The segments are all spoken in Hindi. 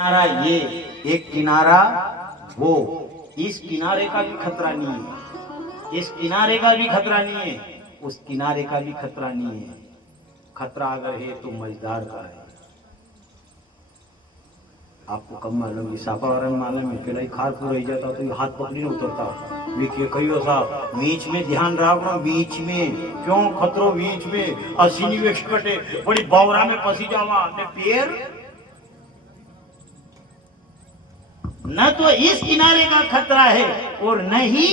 किनारा ये, एक किनारा वो, इस किनारे का भी खतरा नहीं है, इस किनारे का भी खतरा नहीं है, उस किनारे का भी खतरा नहीं है। खतरा अगर है तो मझधार का है। आपको कम मालूम, सापावारन मालूम है, पेला खार पूरा ही जाता तो हाथ पकड़ी नहीं उतरता। वे कहियो सा बीच में ध्यान रखना, बीच में क्यों खतरो, बीच में असीनी वेक्ष कटे बड़ी बावरा में फंसी जावा ने पैर न तो इस किनारे का खतरा है और न ही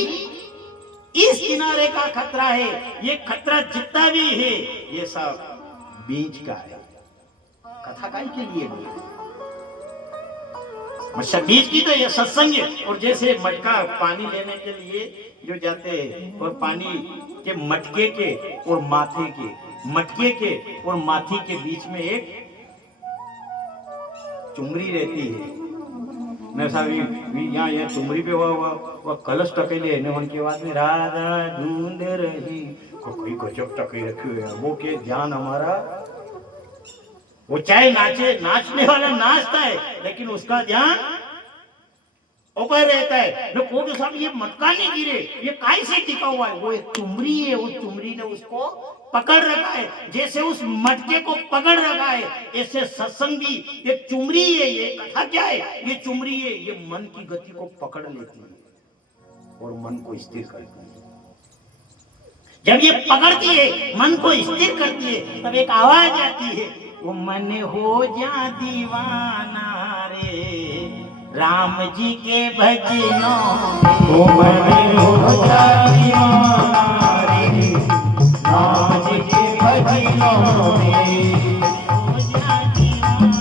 इस किनारे का खतरा है। ये खतरा जितना भी है ये सब बीच का है। कथा काय के लिए बोले बीच की तो ये सत्संग है। और जैसे मटका पानी लेने के लिए जो जाते हैं और पानी के मटके के और माथे के, मटके के और माथी के बीच में एक चुमरी रहती है। यहाँ चुमरी पे वह कलश टकेले है उनके बाद में राधा ढूंढ रही कोई गजब टके रखी हुई है। वो के ध्यान हमारा, वो चाहे नाचे, नाचने वाला नाचता है लेकिन उसका ध्यान ऊपर रहता है। जो को साहब ये मटका नहीं गिरे, ये काय से टिका हुआ है, वो एक चुमरी है, उस चुमरी ने उसको पकड़ रखा है। जैसे उस मटके को पकड़ रखा है ऐसे सत्संग भी एक चुमरी है। ये कथा क्या है, ये चुमरी है, ये मन की गति को पकड़ लेती है और मन को स्थिर करती है। जब ये पकड़ती है, मन को स्थिर करती है, तब एक आवाज आती है, वो मन हो जा दीवाना रे राम जी के भजनों में, वो मन हो जा दीवाना रे राम जी के भजनों में, हो जा दीवाना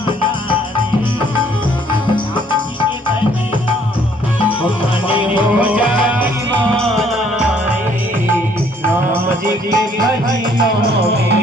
रे राम जी के भजनों में, वो मन हो जा दीवाना रे राम जी के भजनों में।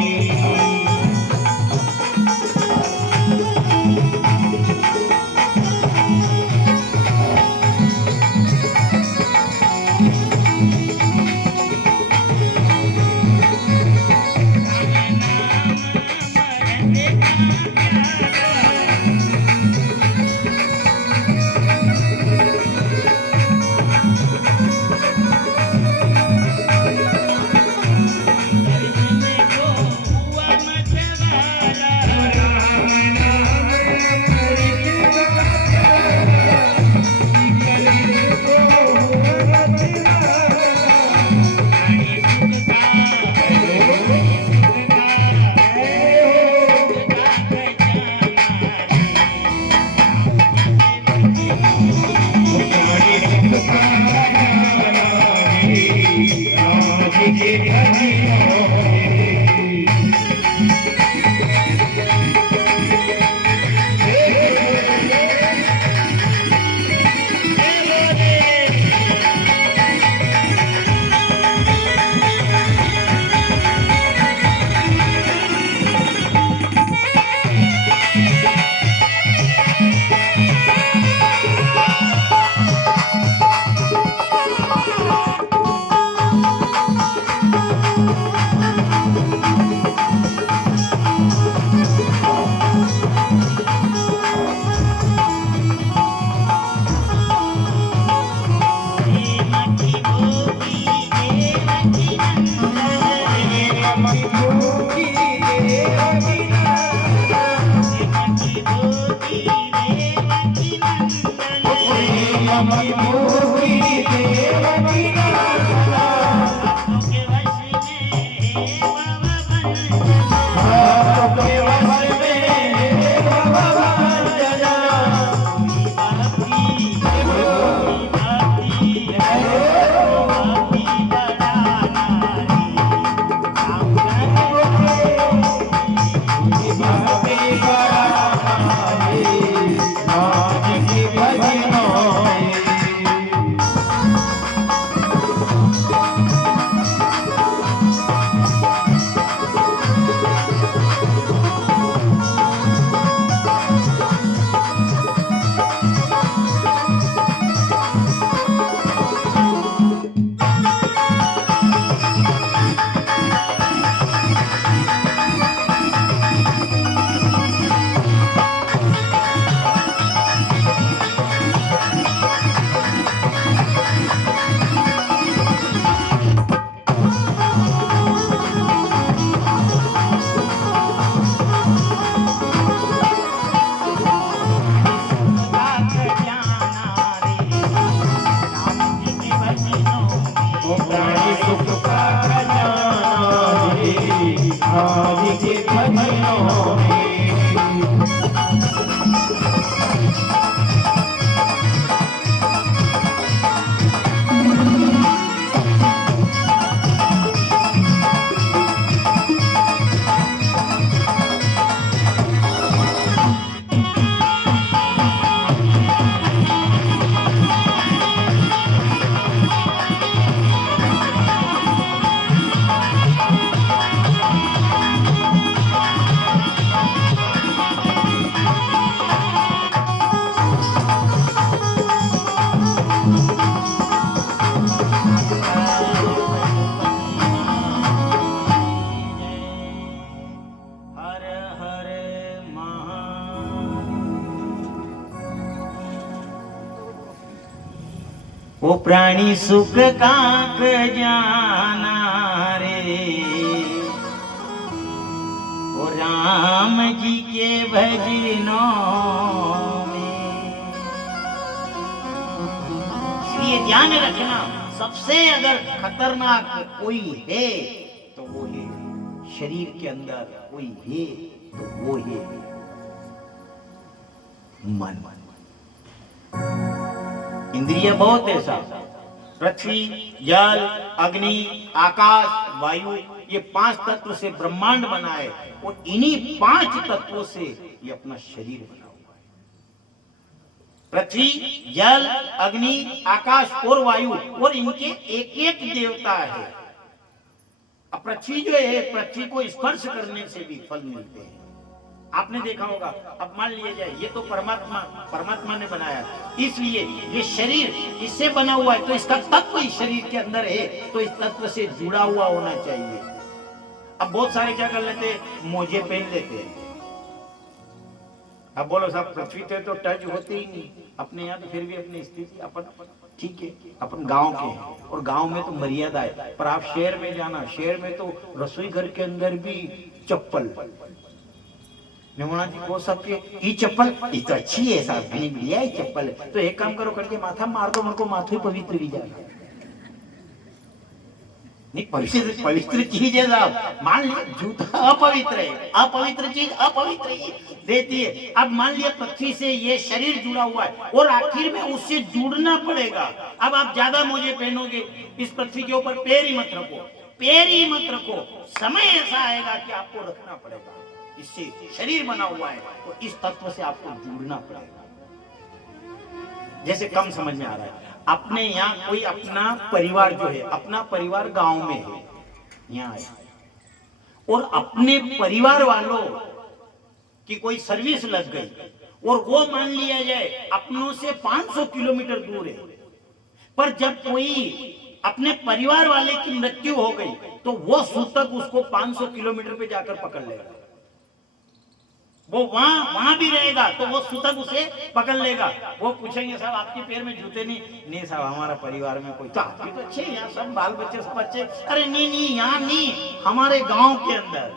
वो प्राणी सुख काक जाना रे, वो राम जी के भजनों में। इसलिए ध्यान रखना, सबसे अगर खतरनाक कोई है तो वो है शरीर के अंदर कोई है तो वो है मन। इंद्रिय बहुत ऐसा, पृथ्वी, जल, अग्नि, आकाश, वायु, ये 5 तत्व से ब्रह्मांड बना है और इन्हीं 5 तत्वों से ये अपना शरीर बना हुआ है। पृथ्वी, जल, अग्नि, आकाश और वायु, और इनके एक एक देवता है। अब पृथ्वी जो है, पृथ्वी को स्पर्श करने से भी फल मिलते हैं। आपने देखा होगा, अब मान लिया जाए ये तो परमात्मा ने बनाया, इसलिए ये शरीर इससे बना हुआ है, तो इसका तत्व इस शरीर के अंदर है, तो इस तत्व से जुड़ा हुआ होना चाहिए। अब बहुत सारे क्या कर लेते हैं, मोजे पहन लेते हैं। अब बोलो साहब, पृथ्वी पे तो टच होते ही नहीं अपने यहाँ, तो फिर भी अपनी स्थिति अपन ठीक है, अपन गांव के हैं और गांव में तो मर्यादा है। पर आप शहर में जाना, शहर में तो रसोई घर के अंदर भी चप्पल जी को सबके ये चप्पल ये तो अच्छी है साहब, घनी बढ़िया है चप्पल है, तो एक काम करो करके माथा मार दो, मेरे को माथे पवित्र भी जाएगा। नहीं, पवित्र चीज है साहब। मान लिया जूता अपवित्र है, अपवित्र चीज अपवित्र ही देती है। अब मान लिया पृथ्वी से ये शरीर जुड़ा हुआ है और आखिर में उससे जुड़ना पड़ेगा। अब आप ज्यादा मोजे पहनोगे, इस पृथ्वी के ऊपर पैर ही मत रखो, पैर ही मत रखो। समय ऐसा आएगा कि आपको रखना पड़ेगा, इससे शरीर बना हुआ है तो इस तत्व से आपको जुड़ना पड़ेगा। जैसे कम समझ में आ रहा है, अपने यहाँ कोई अपना परिवार जो है, अपना परिवार गांव में है, यहाँ है, और अपने परिवार वालों की कोई सर्विस लग गई और वो मान लिया जाए अपनों से 500 किलोमीटर दूर है, पर जब कोई अपने परिवार वाले की मृत्यु हो गई तो वो सूतक उसको 500 किलोमीटर पे जाकर पकड़ लेगा। वो वहां भी रहेगा तो वो सूतक उसे पकड़ लेगा। वो पूछेंगे साहब आपके पैर में जूते नहीं साहब हमारा परिवार में कोई, तो आपके तो अच्छे यहाँ सब बाल बच्चे सब अच्छे, अरे नहीं यहाँ नहीं, हमारे गांव के अंदर।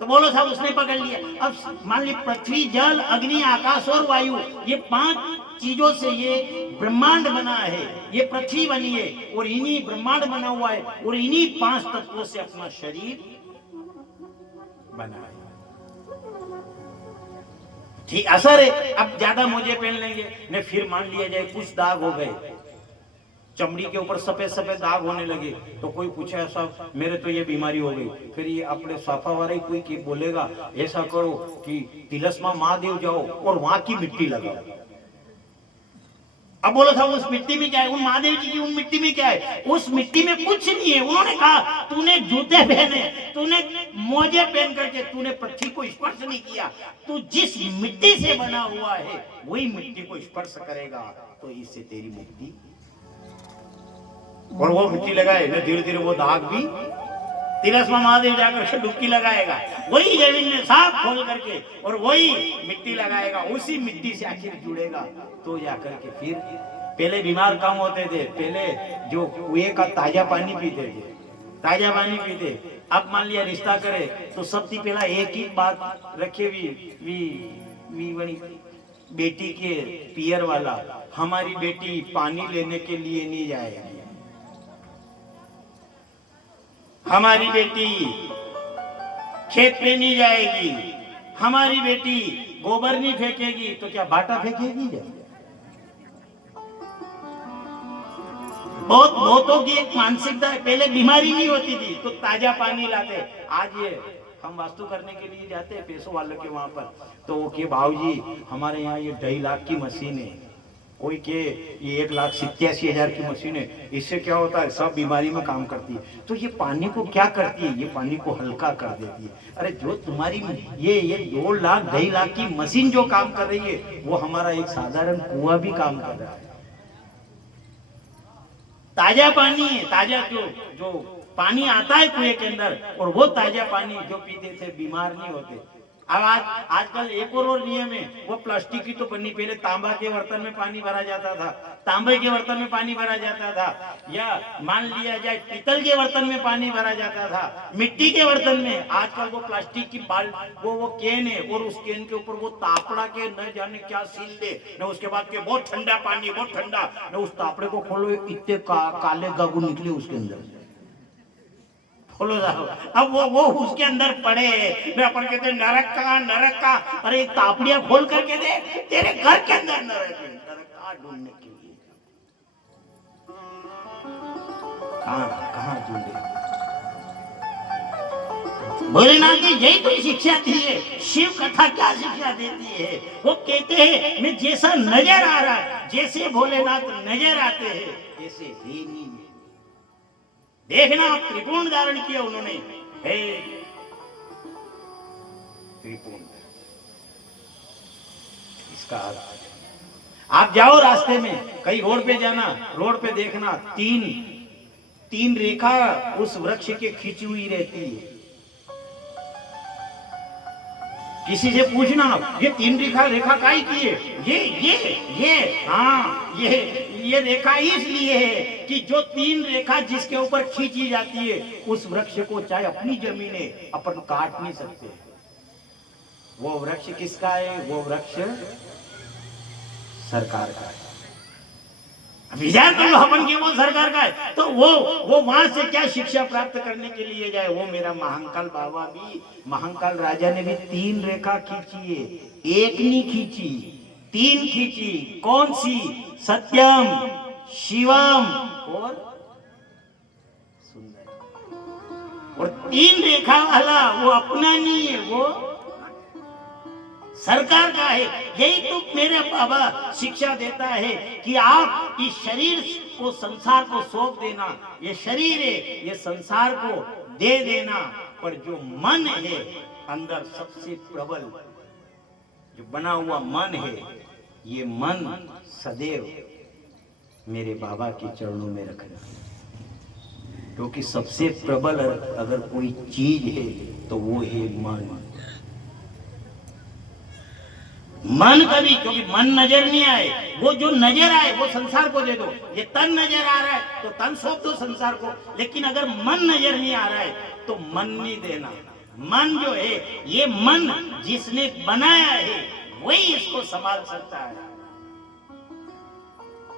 तो बोलो साहब उसने पकड़ लिया। अब मान ली पृथ्वी, जल, अग्नि, आकाश और वायु, ये 5 चीजों से ये ब्रह्मांड बना है, ये पृथ्वी बनी है और इन्हीं ब्रह्मांड बना हुआ है और इन्हीं 5 तत्वों से अपना शरीर बना है। ठीक असर है। अब ज्यादा मोजे पहन लेंगे ने, फिर मान लिया जाए कुछ दाग हो गए, चमड़ी के ऊपर सफेद सफेद दाग होने लगे, तो कोई पूछे साहब मेरे तो ये बीमारी हो गई, फिर ये अपने साफा वाले कोई बोलेगा ऐसा करो कि तिलस्मा महादेव जाओ और वहां की मिट्टी लगाओ। अब बोलो साहब उस मिट्टी में क्या है, उन महादेव जी की उन मिट्टी में क्या है, उस मिट्टी में कुछ नहीं है। उन्होंने कहा तूने जूते पहने, तूने मोजे पहन करके तूने पृथ्वी को स्पर्श नहीं किया, तू जिस मिट्टी से बना हुआ है वही मिट्टी को स्पर्श करेगा तो इससे तेरी मुक्ति। और वो मिट्टी लगाए ना, धीरे धीरे वो दाग भी तिलस्मा महादेव जाकर डुबकी लगाएगा, वही जमीन में साफ खोल करके और वही मिट्टी लगाएगा, उसी मिट्टी से आखिर जुड़ेगा तो जाकर के फिर। पहले बीमार कम होते थे, पहले जो कुएं का ताजा पानी पीते थे, ताजा पानी पीते। अब मान लिया रिश्ता करे तो सबसे पहला एक ही बात रखे वी बेटी के पियर वाला, हमारी बेटी पानी लेने के लिए नहीं जाएगी, हमारी बेटी खेत पे नहीं जाएगी, हमारी बेटी गोबर नहीं फेंकेगी तो क्या बाटा फेंकेगी क्या? बहुतों की एक मानसिकता है, पहले बीमारी नहीं होती थी तो ताजा पानी लाते। आज ये हम वास्तु करने के लिए जाते हैं पैसों वालों के वहां पर, तो वो के भाऊजी हमारे यहाँ ये 2.5 लाख की मशीन है, कोई के ये 1,87,000 की मशीन है, इससे क्या होता है सब बीमारी में काम करती है। तो ये पानी को क्या करती है, ये पानी को हल्का कर देती है। अरे जो तुम्हारी ये 2 लाख 2.5 लाख की मशीन जो काम कर रही है, वो हमारा एक साधारण कुआं भी काम कर रहा है। ताजा पानी है, ताजा जो पानी आता है कुएं के अंदर, और वो ताजा पानी जो पीते थे बीमार नहीं होते। अब आजकल एक और नियम है, वो प्लास्टिक की तो बनी, पहले तांबा के बर्तन में पानी भरा जाता था, तांबे के बर्तन में पानी भरा जाता था, या मान लिया जाए पीतल के बर्तन में पानी भरा जाता था, मिट्टी के बर्तन में। आजकल वो प्लास्टिक की वो कैन है, और उस कैन के ऊपर वो तापड़ा के न जाने क्या सील दे, न उसके बाद के बहुत ठंडा पानी, बहुत ठंडा, न उस तापड़े को खोलो इतने काले गागू निकले उसके अंदर, खोलो जाओ। अब वो उसके अंदर पड़े, मैं अपन कहते नरक का। अरे तापड़ियां खोल करके दे, तेरे घर के अंदर नरक कहाँ ढूंढने के लिए, कहाँ ढूंढे? भोलेनाथ ने यही तो शिक्षा दी है। शिव कथा क्या शिक्षा देती है? वो कहते हैं मैं जैसा नजर आ रहा है, जैसे भोलेनाथ नजर आते हैं ऐसे ही नहीं। देखना, त्रिपुण धारण किया उन्होंने, हे त्रिपुण, इसका अर्थ आप जाओ रास्ते में, कहीं रोड पे जाना, रोड पे देखना तीन रेखा उस वृक्ष के खींची हुई रहती है। किसी से पूछना ये 3 रेखा काई की है? ये रेखा इसलिए है कि जो 3 रेखा जिसके ऊपर खींची जाती है, उस वृक्ष को चाहे अपनी जमीन है अपन काट नहीं सकते। वो वृक्ष किसका है? वो वृक्ष सरकार का है। विचार कर लो अपन के वो सरकार का है, तो वो वहां से क्या शिक्षा प्राप्त करने के लिए जाए? वो मेरा महाकाल बाबा भी, महाकाल राजा ने भी 3 रेखा खींची है, एक नहीं खींची, 3 खींची। कौन सी? सत्यम, शिवम और सुंदर। और 3 रेखा वाला वो अपना नहीं है, वो सरकार का है। यही तो मेरे बाबा शिक्षा देता है कि आप इस शरीर को संसार को सौंप देना, ये शरीर है ये संसार को दे देना, पर जो मन है अंदर सबसे प्रबल जो बना हुआ मन है, ये मन सदैव मेरे बाबा के चरणों में रखना, क्योंकि सबसे प्रबल अगर कोई चीज है तो वो है मन। मन कभी, क्योंकि मन नजर नहीं आए, वो जो नजर आए वो संसार को दे दो। ये तन नजर आ रहा है तो तन सौंप दो संसार को, लेकिन अगर मन नजर नहीं आ रहा है तो मन नहीं देना। मन जो है, ये मन जिसने बनाया है वही इसको संभाल सकता है।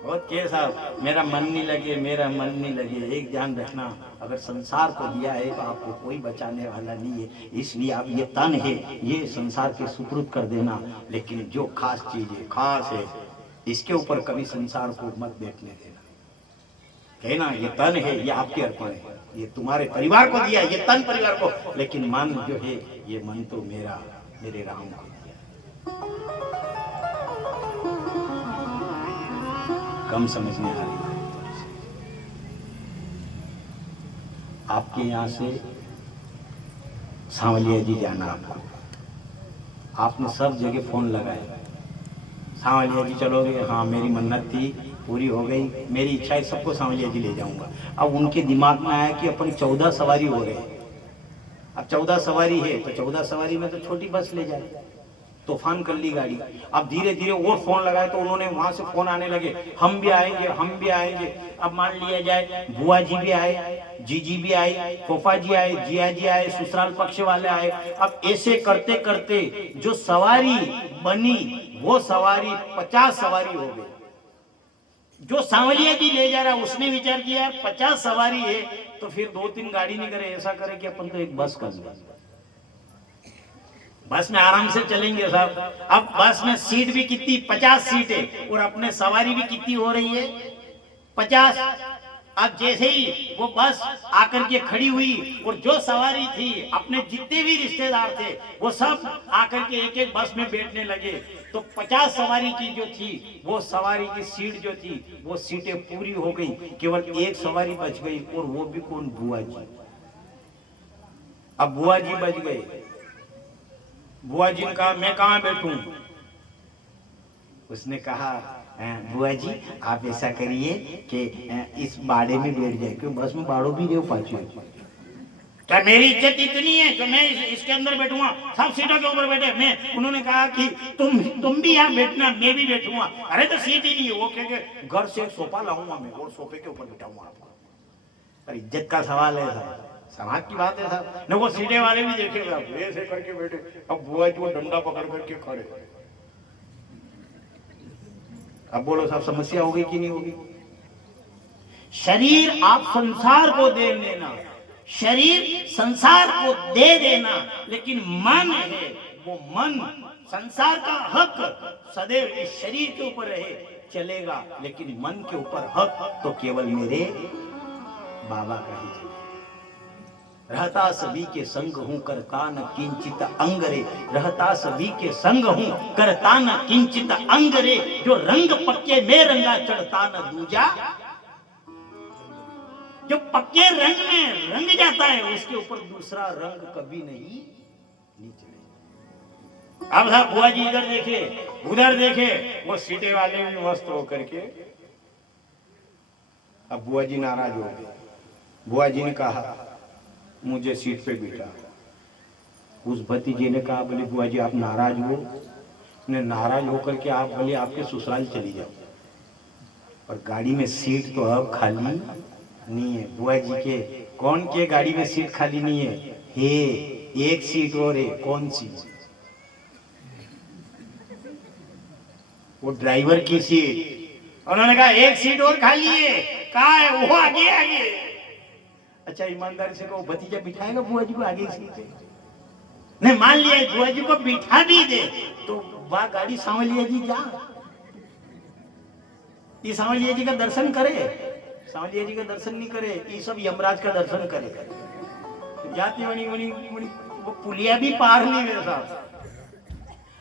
बहुत के साहब मेरा मन नहीं लगे, मेरा मन नहीं लगे। एक ध्यान रखना, अगर संसार को दिया है तो आपको कोई बचाने वाला नहीं है, इसलिए आप ये तन है ये संसार के सुपुर्द कर देना। लेकिन जो खास चीज है, खास है, इसके ऊपर कभी संसार को मत बैठने देना। कहना ये तन है ये आपके अर्पण है, ये तुम्हारे परिवार को दिया, ये तन परिवार को, लेकिन मन जो है ये मन तो मेरा, मेरे राम को दिया। कम समझने आ रही है। आपके यहाँ से सांवलिया जी जाना आपको, आपने सब जगह फोन लगाए, सांवलिया जी चलोगे? हाँ मेरी मन्नत थी पूरी हो गई, मेरी इच्छा है सबको सांवलिया जी ले जाऊंगा। अब उनके दिमाग में आया कि अपन 14 सवारी हो गए, अब 14 सवारी है तो 14 सवारी में तो छोटी बस ले जाए, तूफान कर ली गाड़ी। अब धीरे धीरे और फोन लगाए तो उन्होंने वहां से फोन आने लगे, हम भी आएंगे, हम भी आएंगे। अब मान लिया जाए बुआ जी भी आए, जीजी भी आए, फूफा जी आए, जिया जी आए, ससुराल पक्ष वाले आए। अब ऐसे करते करते जो सवारी बनी वो सवारी 50 सवारी हो गई। जो सांवलिया जी ले जा रहा उसने विचार किया 50 सवारी है तो फिर 2-3 गाड़ी नहीं करे, ऐसा करे कि अपन तो एक बस कर ले। बस में आराम से चलेंगे साहब। अब बस में सीट भी कितनी, 50 सीट है, और अपने सवारी भी कितनी हो रही है, 50। अब जैसे ही वो बस आकर के खड़ी हुई और जो सवारी थी, अपने जितने भी रिश्तेदार थे, वो सब आकर के एक एक बस में बैठने लगे। तो 50 सवारी की जो थी, वो सवारी की सीट जो थी, वो सीटें पूरी हो गई, केवल एक सवारी बच गई, और वो भी कौन, बुआ जी। अब बुआ जी बच गए। बुआ जी ने कहा मैं कहाँ बैठूं? उसने कहा बुआ जी आप ऐसा करिए कि इस बाड़े में बैठ जाए, क्यों बस में बाड़ो भी दे पाछे। क्या मेरी इज्जत इतनी है कि मैं इसके अंदर बैठूंगा? सब सीटों के ऊपर बैठे मैं। उन्होंने कहा कि तुम भी यहाँ बैठना, मैं भी बैठूंगा। अरे तो सीट ही नहीं है। वो कहे घर से एक सोफा लाऊंगा मैं और सोफे के ऊपर बैठाऊंगा आपको। पर इज्जत का सवाल है साहब, समाज की बात है साहब। न वो सीटे वाले भी देखे ऐसे करके बैठे। अब बुआ जी वो डंडा पकड़ करके खड़े। अब बोलो साहब समस्या होगी कि नहीं होगी? शरीर आप संसार को दे देना, शरीर संसार को दे देना, लेकिन मन है, वो मन संसार का हक सदैव इस शरीर के ऊपर रहे चलेगा, लेकिन मन के ऊपर हक तो केवल मेरे बाबा का ही चलेगा। रहता सभी के संग हूं, करता न किंचित अंग रे। रहता सभी के संग हूं, करता न किंचित अंग रे। जो रंग पक्के में रंगा, चढ़ता न दूजा। जो पक्के रंग में रंग जाता है, उसके ऊपर दूसरा रंग कभी नहीं चढ़ेगा। अब साहब बुआ जी इधर देखे, उधर देखे, वो सीटे वाले भी मस्त होकर के। अब बुआ जी नाराज हो गए। बुआ जी ने कहा मुझे सीट पे बिठा। उस भतीजे ने कहा बोले बुआ जी आप नाराज हो? ने नाराज होकर के आप बोले आपके ससुराल चली जाओ, और गाड़ी में सीट तो अब खाली नहीं है। बुआ जी के कौन के गाड़ी में सीट खाली नहीं है? हे एक सीट और है। कौन सी? वो ड्राइवर की सीट। उन्होंने कहा एक सीट और खाली है। कहा है वो आगे आगे। अच्छा ईमानदारी से कहो भतीजा बिठाएगा बुआ जी को आगे सीट पे? नहीं, मान लिया बुआ जी को बिठा भी दे तो वह गाड़ी सांवलिया जी जा, ये सांवलिया जी का दर्शन करे। सांवलिया जी का दर्शन नहीं करे, ये सब यमराज का दर्शन करे। जाती बनी बनी बनी वो पुलिया भी पार नहीं हुए साहब।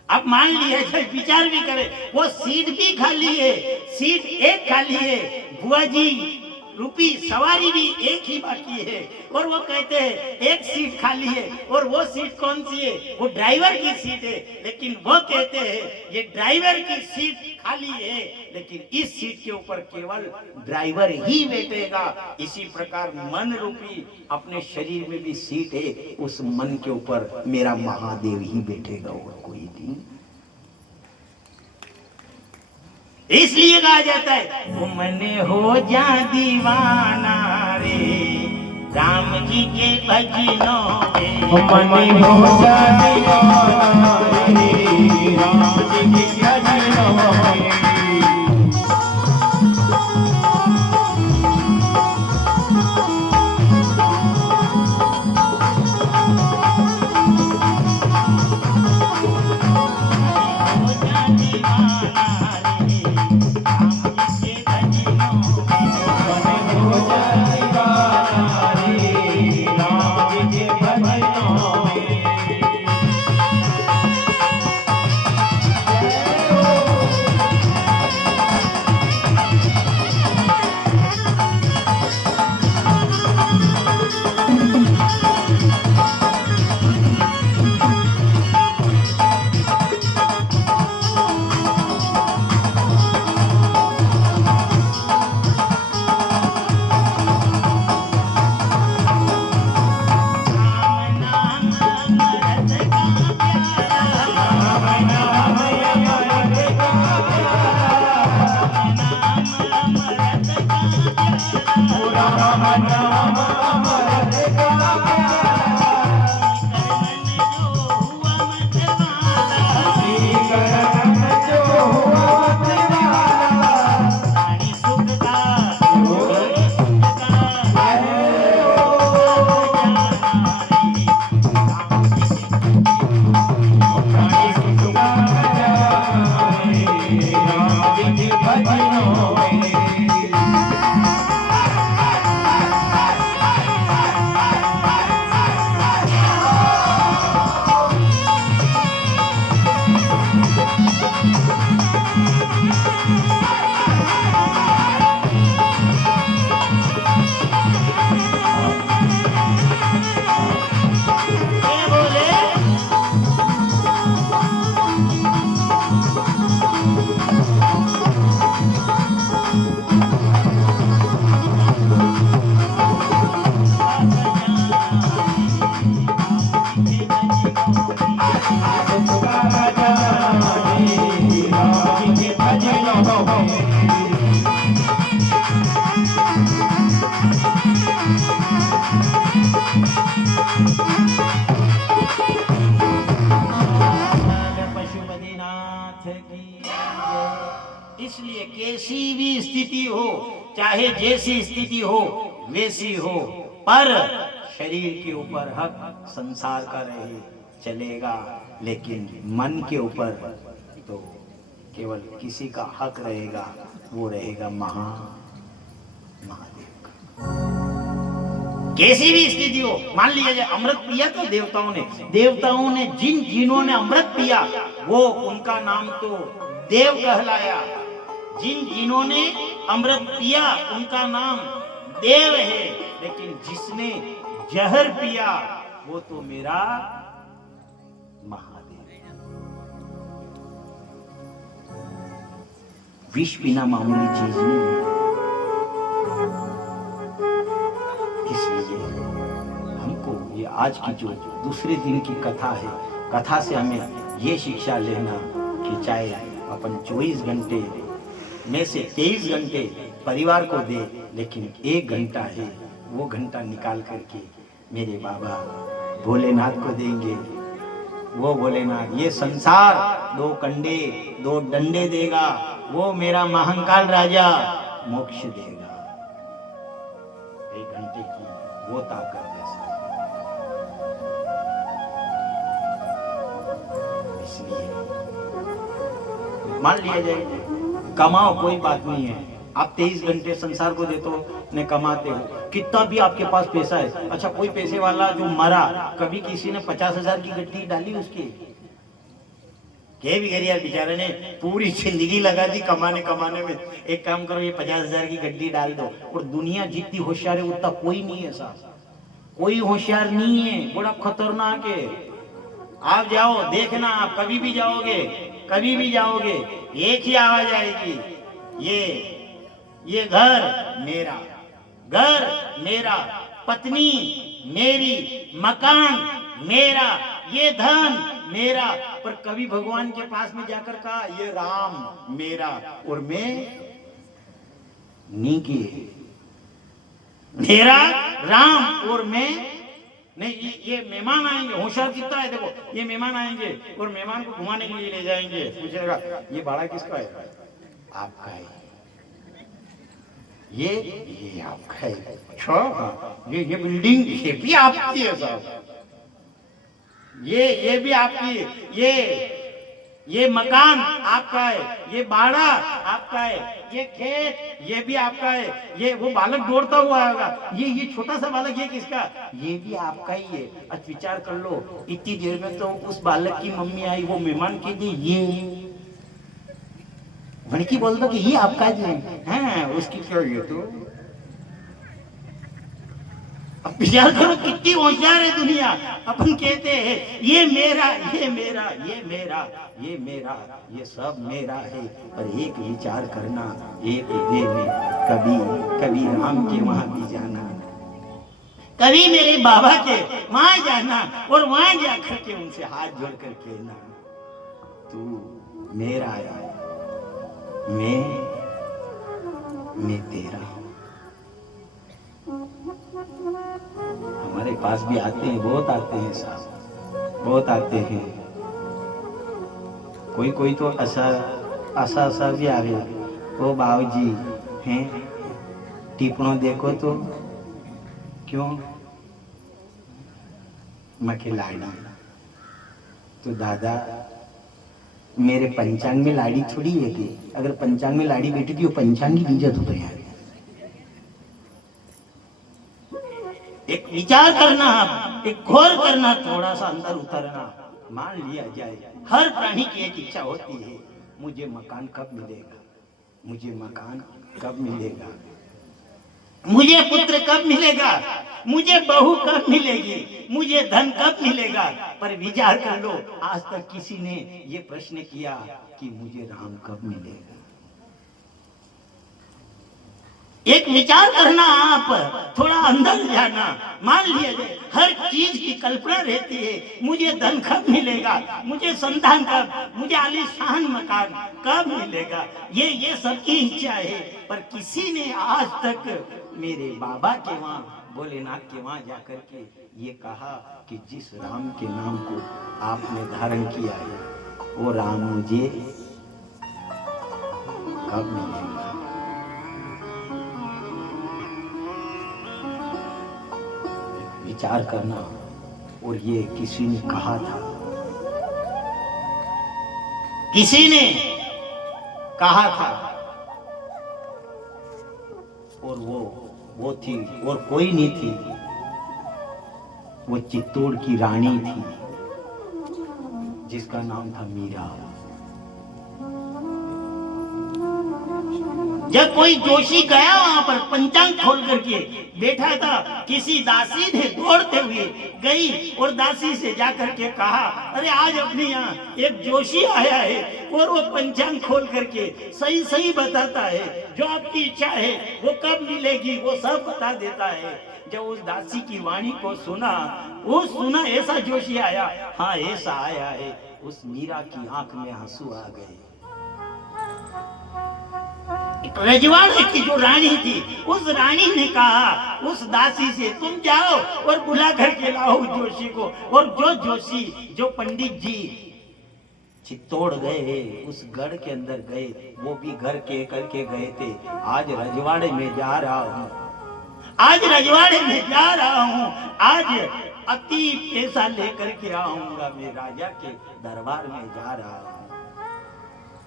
अब मान लिया जाए, विचार भी करे, वो सीट भी खाली है, सीट एक खाली है, बुआ जी रूपी सवारी भी एक ही बाकी है, और वो कहते हैं एक सीट खाली है। और वो सीट कौन सी है? वो ड्राइवर की सीट है। लेकिन वो कहते हैं ये ड्राइवर की सीट खाली है, लेकिन इस सीट के ऊपर केवल ड्राइवर ही बैठेगा। इसी प्रकार मन रूपी अपने शरीर में भी सीट है, उस मन के ऊपर मेरा महादेव ही बैठेगा और कोई नहीं। इसलिए कहा जाता है वो मन हो जा दीवाना रे, राम जी के भजनों में। मन हो जा दीवाना रे, राम जी के भजनों में। इसलिए कैसी भी स्थिति हो, चाहे जैसी स्थिति हो वैसी हो, पर शरीर के ऊपर हक संसार का रहे चलेगा, लेकिन मन के ऊपर तो केवल किसी का हक रहेगा, वो रहेगा महादेव का। कैसी भी स्थिति हो, मान लिया जाए अमृत पिया तो देवताओं ने जिन्होंने अमृत पिया वो उनका नाम तो देव कहलाया, जिन्होंने अमृत पिया उनका नाम देव है, लेकिन जिसने जहर पिया वो तो मेरा महादेव। विष पीना मामूली चीज नहीं है। इसलिए हमको ये आज की जो दूसरे दिन की कथा है, कथा से हमें ये शिक्षा लेना कि चाहे अपन 24 घंटे में से 23 घंटे परिवार को दे, लेकिन 1 घंटा है वो घंटा निकाल करके मेरे बाबा भोलेनाथ को देंगे। वो भोलेनाथ ये संसार 2 कंडे 2 डंडे देगा, वो मेरा महाकाल राजा मोक्ष देगा। 1 घंटे की वो ताकत है। इसलिए मान लिया जाए कमाओ कोई बात नहीं है, आप 23 घंटे संसार को देते हो ने कमाते हो, कितना भी आपके पास पैसा है। अच्छा कोई पैसे वाला जो मरा, कभी किसी ने 50,000 की गड्डी डाली उसकी? के भी यार बेचारे ने पूरी जिंदगी लगा दी कमाने में। एक काम करो ये 50,000 की गड्डी डाल दो। और दुनिया जितनी होशियार है उतना कोई नहीं है साहब, कोई होशियार नहीं है, बड़ा खतरनाक है। आप जाओ देखना, आप कभी भी जाओगे एक ही आवाज आएगी, ये घर मेरा, पत्नी मेरी, मकान मेरा, ये धन मेरा। पर कभी भगवान के पास में जाकर कहा ये राम मेरा और मैं नी की, मेरा राम और मैं नहीं। ये मेहमान आएंगे, होशियार कितना है देखो, ये मेहमान आएंगे और मेहमान को घुमाने के लिए ले जाएंगे, पूछेगा ये भाड़ा किसका है? आपका है। ये आपका है। अच्छा ये बिल्डिंग ये भी आपकी है साहब, ये भी आपकी, ये मकान आपका है, ये बाड़ा आपका है, ये खेत ये भी आपका है, ये वो बालक दौड़ता हुआ आएगा, ये छोटा सा बालक ये किसका? ये भी आपका ही है। अच्छा विचार कर लो, इतनी देर में तो उस बालक की मम्मी आई, वो मेहमान के लिए ये भड़की बोल दो कि ये आपका है, उसकी क्या ये तो। अब विचार करो कितनी होशियार है दुनिया। अपन कहते हैं ये मेरा, ये सब मेरा है, पर एक विचार करना, एक दिन में कभी राम के वहां भी जाना, कभी मेरे बाबा के वहां जाना और वहां जाकर के उनसे हाथ जोड़ कर कहना तू मेरा है, मैं तेरा हूं। हमारे पास भी आते हैं, बहुत आते हैं साहब, बहुत आते हैं। कोई तो ऐसा भी आ गया, ओ बाबूजी हैं टिपणो देखो तो क्यों मके लाड़ी, तो दादा मेरे पंचांग में लाड़ी थोड़ी है थी, अगर पंचांग में लाड़ी बैठी थी वो पंचांग की इज्जत हो गया। एक विचार करना, एक गौर करना, थोड़ा सा अंदर उतरना। मान लिया जाए हर प्राणी की एक इच्छा होती है, मुझे मकान कब मिलेगा, मुझे मकान कब मिलेगा, मुझे पुत्र कब मिलेगा, मुझे बहू कब मिलेगी, मुझे धन कब मिलेगा। पर विचार कर लो, आज तक किसी ने ये प्रश्न किया कि मुझे राम कब मिलेगा? एक विचार करना, आप थोड़ा अंदर जाना। मान लिया जाए हर चीज की कल्पना रहती है, मुझे धन कब मिलेगा, मुझे संतान कब, मुझे आलीशान मकान कब मिलेगा, ये सबकी इच्छा है। पर किसी ने आज तक मेरे बाबा के वहां, भोलेनाथ के वहां जाकर के ये कहा कि जिस राम के नाम को आपने धारण किया है वो राम मुझे कब मिलेगा। विचार करना। और ये किसी ने कहा था, किसी ने कहा था, और वो थी और कोई नहीं थी, वो चित्तौड़ की रानी थी जिसका नाम था मीरा। जब कोई जोशी गया वहां पर पंचांग खोल करके बैठा था, किसी दासी ने दौड़ते हुए गई और दासी से जाकर के कहा, अरे आज अपने यहाँ एक जोशी आया है और वो पंचांग खोल करके सही सही बताता है, जो आपकी इच्छा है वो कब मिलेगी वो सब बता देता है। जब उस दासी की वाणी को सुना ऐसा जोशी आया, हाँ ऐसा आया है। उस मीरा की आंख में आंसू आ गए। रजवाड़े की जो रानी थी, उस रानी ने कहा उस दासी से, तुम जाओ और बुला करके लाओ जोशी को। और जो जोशी, जो पंडित जी चित्तौड़ गए, उस गढ़ के अंदर गए, वो भी घर के करके गए थे। आज रजवाड़े में जा रहा हूँ, आज रजवाड़े में जा रहा हूँ, आज अति पैसा लेकर के आऊंगा, मैं राजा के दरबार में जा रहा हूँ।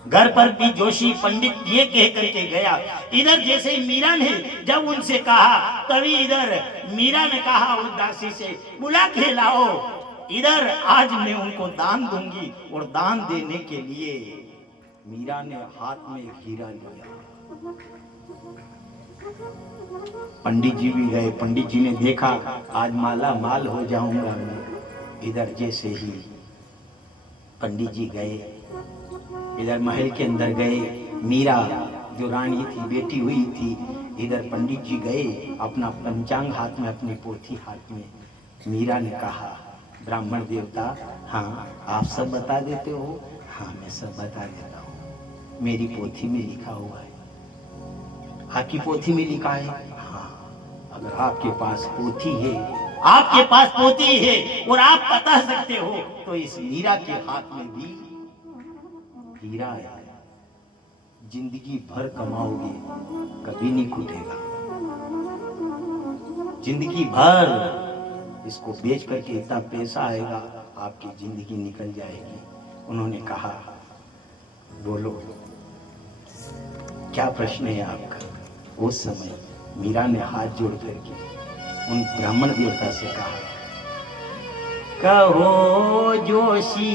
घर पर भी जोशी पंडित ये कह करके गया। इधर जैसे मीरा ने जब उनसे कहा, तभी इधर मीरा ने कहा उस दासी से, बुला के लाओ, इधर आज मैं उनको दान दूंगी। और दान देने के लिए मीरा ने हाथ में एक हीरा लिया। पंडित जी भी गए, पंडित जी ने देखा आज माला माल हो जाऊंगा मैं। इधर जैसे ही पंडित जी गए, इधर महल के अंदर गए, मीरा जो रानी थी बैठी हुई थी, इधर पंडित जी गए, अपना पंचांग हाथ में, अपनी पोथी हाथ में। मीरा ने कहा, ब्राह्मण देवता, हाँ आप सब बता देते हो? हाँ मैं सब बता देता हूँ, मेरी पोथी में लिखा हुआ है। आपकी पोथी में लिखा है? हाँ। अगर आपके पास पोथी है, आपके पास पोथी है और आप बता सकते हो, तो इस मीरा के हाथ में भी हीरा है। जिंदगी भर कमाओगे, कभी नहीं खुटेगा। जिंदगी भर इसको बेच करके इतना पैसा आएगा, आपकी जिंदगी निकल जाएगी। उन्होंने कहा, बोलो क्या प्रश्न है आपका? उस समय मीरा ने हाथ जोड़ करके उन ब्राह्मण देवता से कहा, कहो जोशी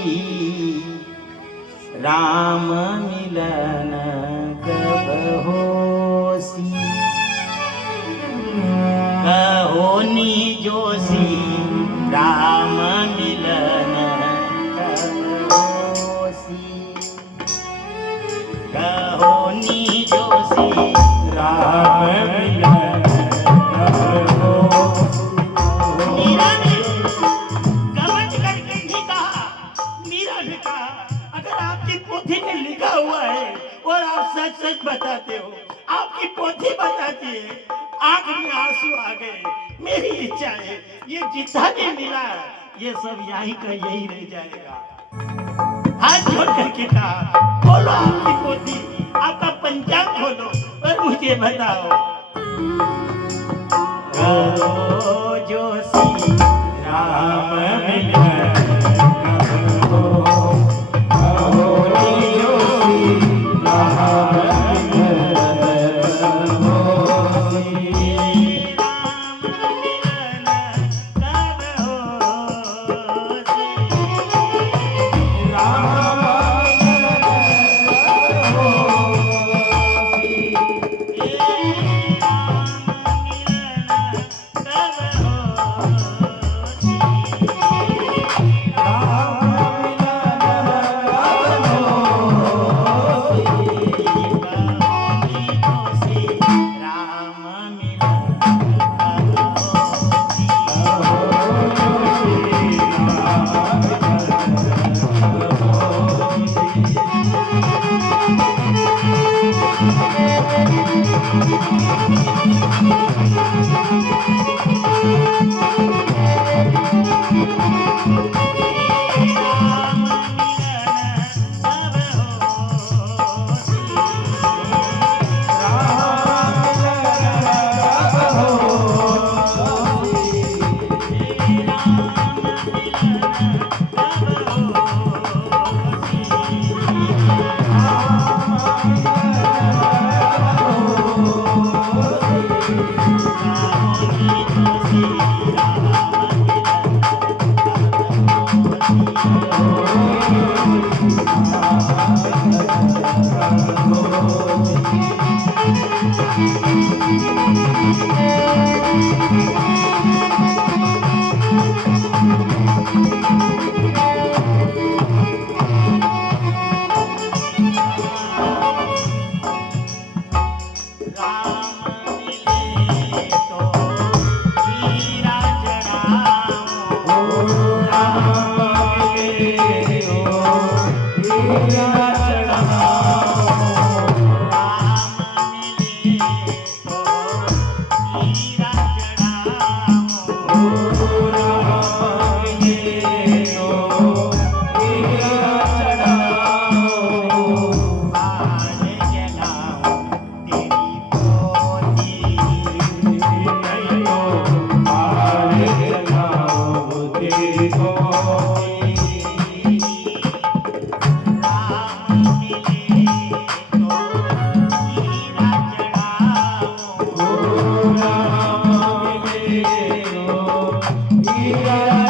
राम मिलन कब होसी, कहो नी जोशी राम मिलन कब होसी, कहो नी जोशी राम मिलन कब होसी। मीरा ने गमन करके नहीं कहा, मीरा ने कहा, अगर आपकी पोथी में लिखा हुआ है और आप सच सच बताते हो, आपकी पोथी बताती है, आंख में आंसू आ गए, मेरी इच्छा है ये जितना भी मिला ये सब यहीं का यही रह जाएगा। हाथ जोड़ करके कहा, खोलो आपकी पोथी, आपका पंचांग खोलो और मुझे बताओ। कहो जोशी राम मिलन कब होसी, कहो नी जोशी राम गिरा